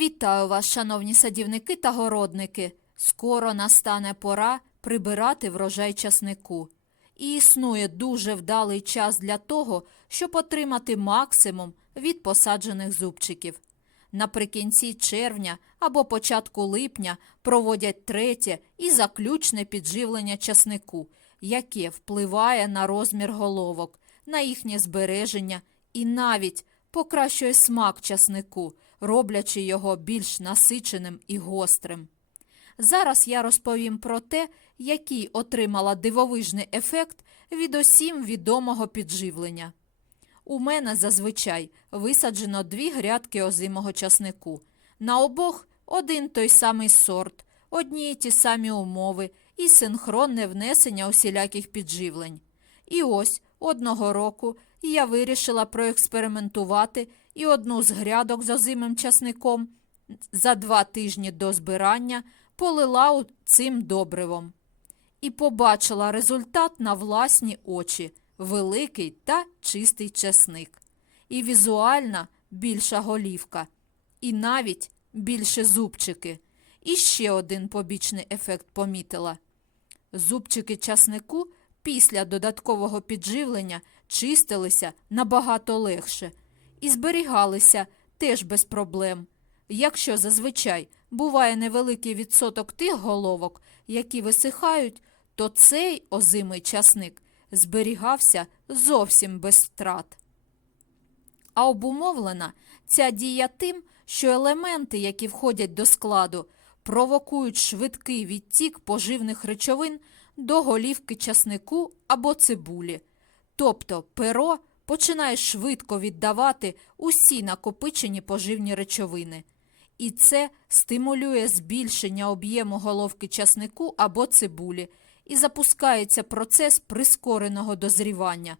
Вітаю вас, шановні садівники та городники. Скоро настане пора прибирати врожай часнику. І існує дуже вдалий час для того, щоб отримати максимум від посаджених зубчиків. Наприкінці червня або початку липня проводять третє і заключне підживлення часнику, яке впливає на розмір головок, на їхнє збереження і навіть покращує смак часнику, роблячи його більш насиченим і гострим. Зараз я розповім про те, який отримала дивовижний ефект від усім відомого підживлення. У мене зазвичай висаджено дві грядки озимого часнику. На обох один той самий сорт, одні й ті самі умови і синхронне внесення усіляких підживлень. І ось одного року я вирішила проекспериментувати і одну з грядок з озимим часником за два тижні до збирання полила цим добривом і побачила результат на власні очі великий та чистий чесник. І візуальна більша голівка, і навіть більше зубчики. І ще один побічний ефект помітила. Зубчики часнику після додаткового підживлення чистилися набагато легше і зберігалися теж без проблем. Якщо зазвичай буває невеликий відсоток тих головок, які висихають, то цей озимий часник зберігався зовсім без втрат. А обумовлена ця дія тим, що елементи, які входять до складу, провокують швидкий відтік поживних речовин до голівки часнику або цибулі. Тобто перо починає швидко віддавати усі накопичені поживні речовини. І це стимулює збільшення об'єму головки часнику або цибулі, і запускається процес прискореного дозрівання.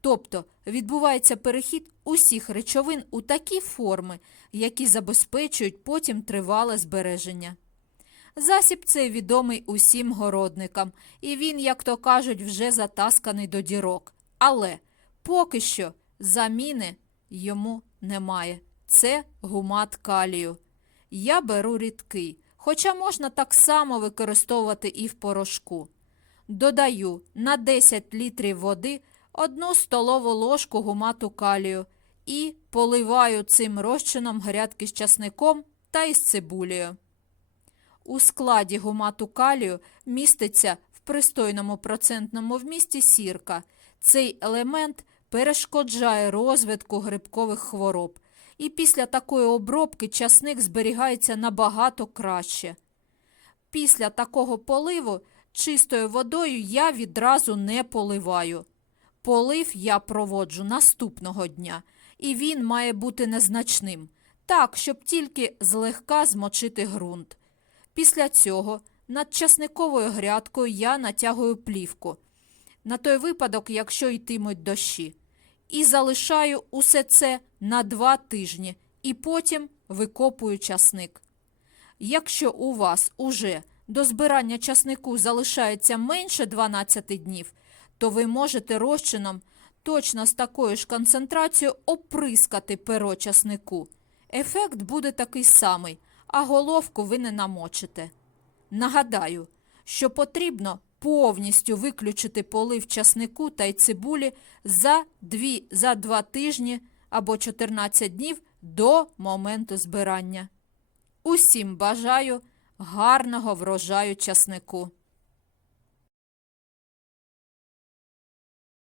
Тобто відбувається перехід усіх речовин у такі форми, які забезпечують потім тривале збереження. Засіб цей відомий усім городникам, і він, як то кажуть, вже затасканий до дірок. Але поки що заміни йому немає. Це гумат калію. Я беру рідкий, хоча можна так само використовувати і в порошку. Додаю на 10 літрів води одну столову ложку гумату калію і поливаю цим розчином грядки з часником та із цибулею. У складі гумату калію міститься в пристойному процентному вмісті сірка. Цей елемент перешкоджає розвитку грибкових хвороб, і після такої обробки часник зберігається набагато краще. Після такого поливу чистою водою я відразу не поливаю. Полив я проводжу наступного дня, і він має бути незначним, так, щоб тільки злегка змочити ґрунт. Після цього над часниковою грядкою я натягую плівку на той випадок, якщо йтимуть дощі, і залишаю усе це на два тижні, і потім викопую часник. Якщо у вас уже до збирання часнику залишається менше 12 днів, то ви можете розчином точно з такою ж концентрацією оприскати перо часнику. Ефект буде такий самий, а головку ви не намочите. Нагадаю, що потрібно повністю виключити полив часнику та й цибулі за 2, за 2 тижні або 14 днів до моменту збирання. Усім бажаю гарного врожаю часнику.